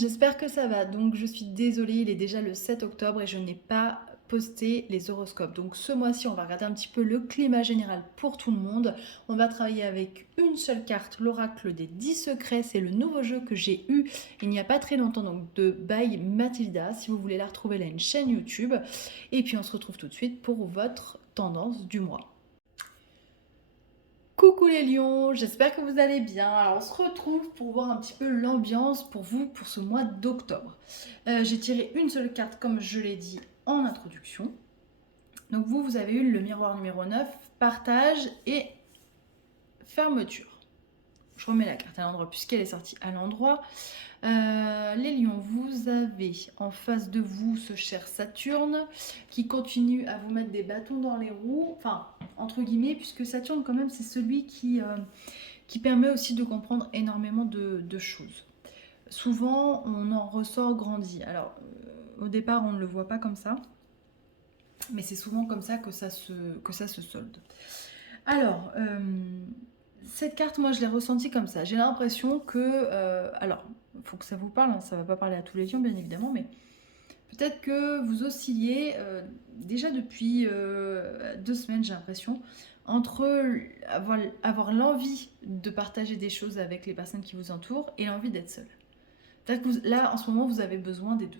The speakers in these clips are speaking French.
j'espère que ça va. Donc je suis désolée, il est déjà le 7 octobre et je n'ai pas posté les horoscopes. Donc ce mois-ci, on va regarder un petit peu le climat général pour tout le monde. On va travailler avec une seule carte, l'oracle des 10 secrets. C'est le nouveau jeu que j'ai eu il n'y a pas très longtemps, donc de by Mathilda. Si vous voulez la retrouver, elle a une chaîne YouTube. Et puis on se retrouve tout de suite pour votre tendance du mois. Coucou les lions, j'espère que vous allez bien. Alors on se retrouve pour voir un petit peu l'ambiance pour vous pour ce mois d'octobre. J'ai tiré une seule carte comme je l'ai dit en introduction. Donc vous avez eu le miroir numéro 9, partage et fermeture. Je remets la carte à l'endroit puisqu'elle est sortie à l'endroit. Les lions, vous avez en face de vous ce cher Saturne qui continue à vous mettre des bâtons dans les roues, enfin entre guillemets, puisque Saturne quand même c'est celui qui permet aussi de comprendre énormément de choses. Souvent on en ressort grandi. Alors au départ on ne le voit pas comme ça, mais c'est souvent comme ça que ça se solde. Alors, cette carte, moi, je l'ai ressentie comme ça. J'ai l'impression que... alors, il faut que ça vous parle, hein, ça ne va pas parler à tous les lions, bien évidemment, mais peut-être que vous oscillez déjà depuis 2 semaines, j'ai l'impression, entre avoir l'envie de partager des choses avec les personnes qui vous entourent et l'envie d'être seul. C'est-à-dire que là, en ce moment, vous avez besoin des deux.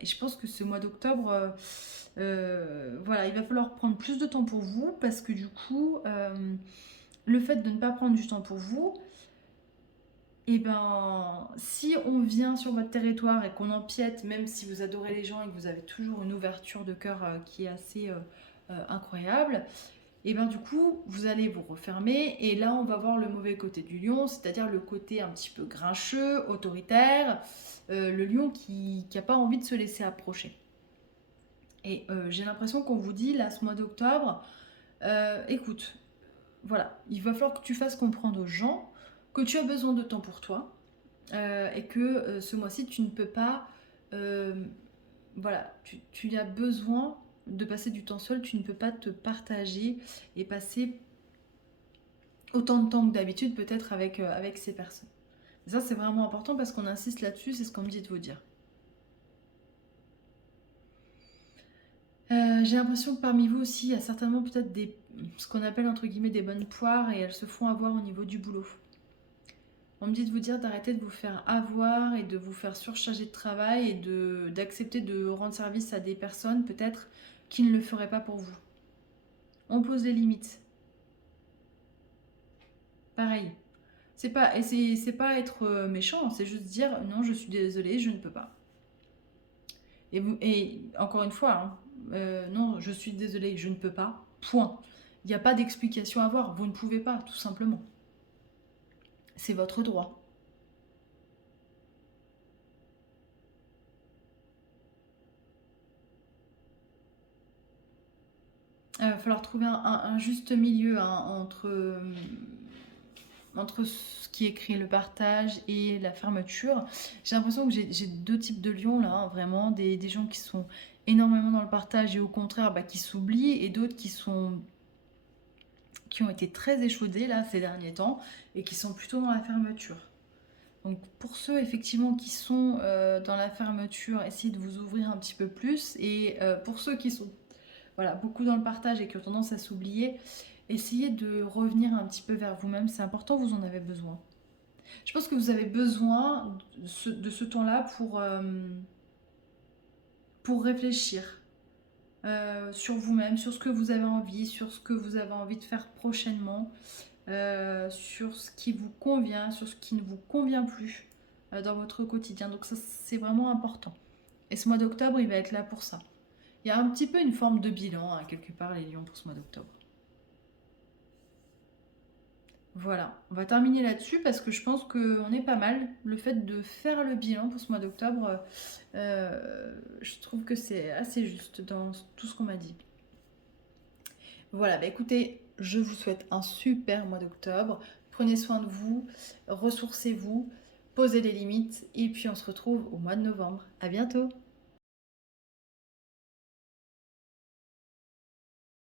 Et je pense que ce mois d'octobre, voilà, il va falloir prendre plus de temps pour vous parce que du coup, le fait de ne pas prendre du temps pour vous, et ben, si on vient sur votre territoire et qu'on empiète, même si vous adorez les gens et que vous avez toujours une ouverture de cœur qui est assez incroyable, et ben du coup, vous allez vous refermer et là, on va voir le mauvais côté du lion, c'est-à-dire le côté un petit peu grincheux, autoritaire, le lion qui n'a pas envie de se laisser approcher. Et j'ai l'impression qu'on vous dit, là, ce mois d'octobre, écoute, voilà, il va falloir que tu fasses comprendre aux gens que tu as besoin de temps pour toi et que ce mois-ci, tu ne peux pas... voilà, tu as besoin de passer du temps seul, tu ne peux pas te partager et passer autant de temps que d'habitude peut-être avec ces personnes. Et ça, c'est vraiment important parce qu'on insiste là-dessus, c'est ce qu'on me dit de vous dire. J'ai l'impression que parmi vous aussi, il y a certainement peut-être ce qu'on appelle entre guillemets des bonnes poires et elles se font avoir au niveau du boulot. On me dit de vous dire d'arrêter de vous faire avoir et de vous faire surcharger de travail et d'accepter de rendre service à des personnes peut-être qui ne le feraient pas pour vous. On pose les limites. Pareil. C'est pas être méchant, c'est juste dire non, je suis désolée, je ne peux pas. Et encore une fois, hein, non, je suis désolée, je ne peux pas. Point. Il n'y a pas d'explication à avoir. Vous ne pouvez pas, tout simplement. C'est votre droit. Il va falloir trouver un juste milieu hein, entre ce qui est écrit, le partage et la fermeture. J'ai l'impression que j'ai deux types de lions là, hein, vraiment, des gens qui sont énormément dans le partage et au contraire qui s'oublient, et d'autres qui ont été très échaudés là ces derniers temps et qui sont plutôt dans la fermeture. Donc pour ceux effectivement qui sont dans la fermeture, essayez de vous ouvrir un petit peu plus, et pour ceux qui sont voilà, beaucoup dans le partage et qui ont tendance à s'oublier, essayez de revenir un petit peu vers vous-même, c'est important, vous en avez besoin. Je pense que vous avez besoin de ce temps-là pour réfléchir sur vous-même, sur ce que vous avez envie, sur ce que vous avez envie de faire prochainement, sur ce qui vous convient, sur ce qui ne vous convient plus dans votre quotidien. Donc ça, c'est vraiment important. Et ce mois d'octobre, il va être là pour ça. Il y a un petit peu une forme de bilan, hein, quelque part, les lions, pour ce mois d'octobre. Voilà, on va terminer là-dessus parce que je pense qu'on est pas mal. Le fait de faire le bilan pour ce mois d'octobre, je trouve que c'est assez juste dans tout ce qu'on m'a dit. Voilà, bah écoutez, je vous souhaite un super mois d'octobre. Prenez soin de vous, ressourcez-vous, posez des limites et puis on se retrouve au mois de novembre. À bientôt!